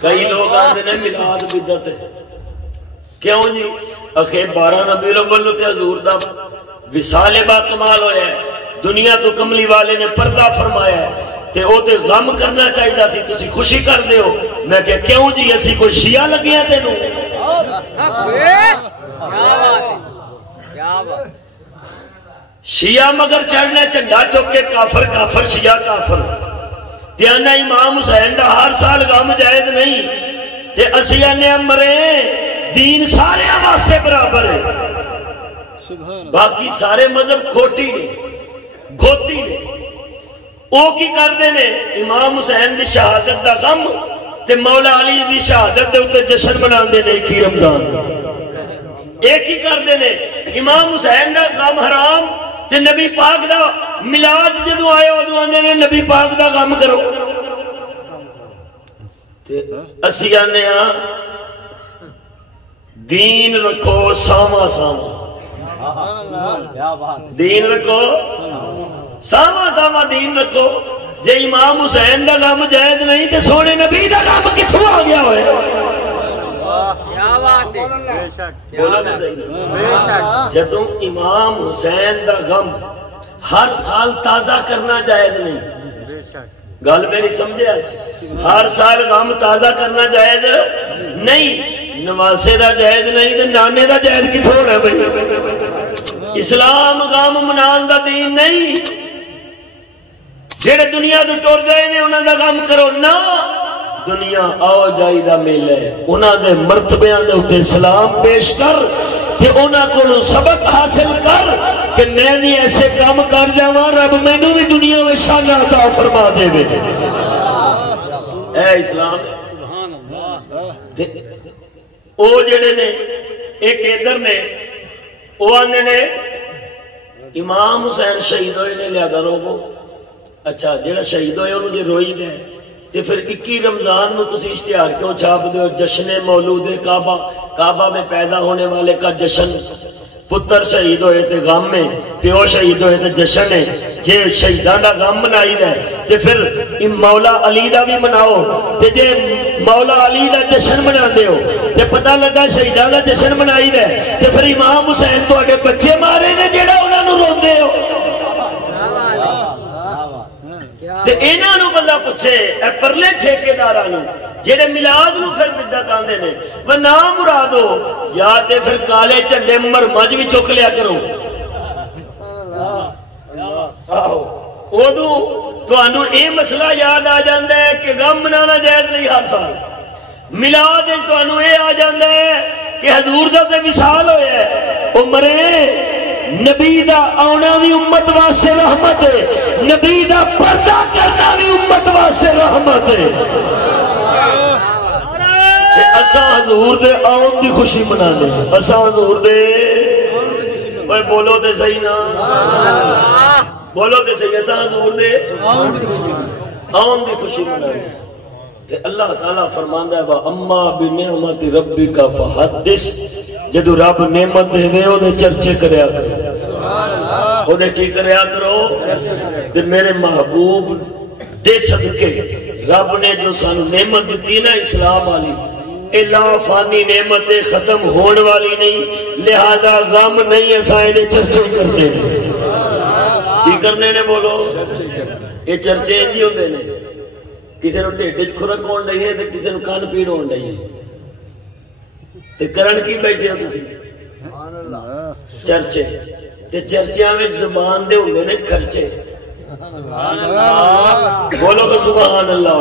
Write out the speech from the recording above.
کئی لوگ آتے ہیں میلاد بدعت ہے. کیوں جی؟ اخیر 12 ربیع الاول تے حضور دا وصال با کمال ہویا ہے. دنیا تو کملی والے نے پردہ فرمایا ہے تے او تے غم کرنا چاہیے سی, تسی خوشی کر دے ہو. میں کہ کیوں جی اسی کوئی شیعہ لگے ہیں تینوں؟ شیعہ مگر چڑھنے جھنڈا چک کے کافر کافر شیعہ کافر. تیانا امام حسین دا ہر سال غم جائز نہیں تے اسی آنے مرے دین سارے واسطے برابر ہے. باقی سارے مذہب کھوٹی نے گھوتی نے. او کی کردے نے امام حسین دی شہادت دا غم تے مولا علی دی شہادت دے اتے جشن مناندے نے 21 رمضان. ایک ہی کردے نے امام حسین دا غم حرام تے نبی پاک دا میلاد جدوں آئے ادوں آندے نے نبی پاک دا غم کرو. تے اسی آنے ہاں دین رکھو ساما ساما, دین رکھو ساما ساما دین رکھو. جے امام حسین دا غم جائز نہیں تے سونے نبی دا غم کتھوں آ گیا ہوئے؟ جدوں امام حسین دا غم ہر سال تازہ کرنا جائز نہیں. گل میری سمجھے؟ ہر سال غم تازہ کرنا جائز نہیں. نواسے دا جائز نہیں تے نانے دا جائز کتھوں ہے بھئی؟ اسلام غم منان دا دین نہیں. جڑے دنیا تو ٹر گئے نے انہاں دا غم کرو نہ. دنیا آؤ جائی دا میلہ ہے, انہاں دے مرتبیاں دے اتے سلام پیش کر کہ انہاں کو سبق حاصل کر کہ میں بھی ایسے کام کر جاواں رب مینوں بھی دنیا میں شان عطا فرما دے وے. اے اسلام او جڑے نے ایک ادھر نے او آندے نے امام حسین شہید ہوئے نے لہذا روو. اچھا جڑا شہید ہوئے انہوں نے روئی دے تے پھر 21 رمضان نو تسی اشتہار کیوں چھاپ دے ہو؟ جشن مولود کعبہ, کعبہ میں پیدا ہونے والے کا جشن. پتر شہید ہوئے تے غم میں, پیو شہید ہوئے تے جشن ہے. جے شہیدان دا غم منائی دے تے پھر مولا علی دا بھی مناؤ. تے جے مولا علی دا جشن منا دے ہو تے پتہ لگا شہیدان دا جشن منائی دے تے پھر امام حسین تو اگے بچے مارے نے جیڑا انہاں نو روندے ہو. تے انہاں نو بندہ پوچھے اے پرلے ٹھیکیداراں نو جڑے میلاد نو پھر بدعت آندے نے وہ نام مرادو یا تے پھر کالے جھنڈے مرمج بھی چک لیا کرو. اودوں تانوں اے مسئلہ یاد آ جاندا ہے کہ غم منانا جائز نہیں ہر سال. میلاد وچ تانوں اے آ جاندا ہے کہ حضور دا تے وصال ہویا ہے, او مرے. نبی دا آنا بھی امت واسطے رحمت ہے, نبی دا پردہ کرنا بھی امت واسطے رحمت ہے. اساں حضور دے آن دی خوشی منا دے, اساں حضور دے اوے بولو تے صحیح نا, بولو تے صحیح. اساں حضور دے آن دی خوشی منا دے. تے اللہ تعالیٰ فرماندا ہے وَأَمَّا بِنِعْمَةِ رَبِّكَ فَحَدِّثْ. جدو رب نعمت دے وے او دے چرچے کریا کرو, او دے کی کریا کرو. تے میرے محبوب دے صدقے رب نے جو سانو نعمت دیتی نا اسلام والی, اے لا فانی نعمت ختم ہون والی نہیں, لہذا غم نہیں اسائے دے چرچے کرنے نے. کی کرنے نے بولو؟ یہ چرچے انجی ہوندے نے. کسی نو ٹھڈ وچ کھرک ہون ڈئی ہے تے کسی نو کان پیڑ ہون ڈئی ہے تے کرن کی بیٹھے ہو تسی؟ چرچے. تے چرچیاں وچ زبان دے ہوندے نے خرچے. بولو کہ سبحان اللہ.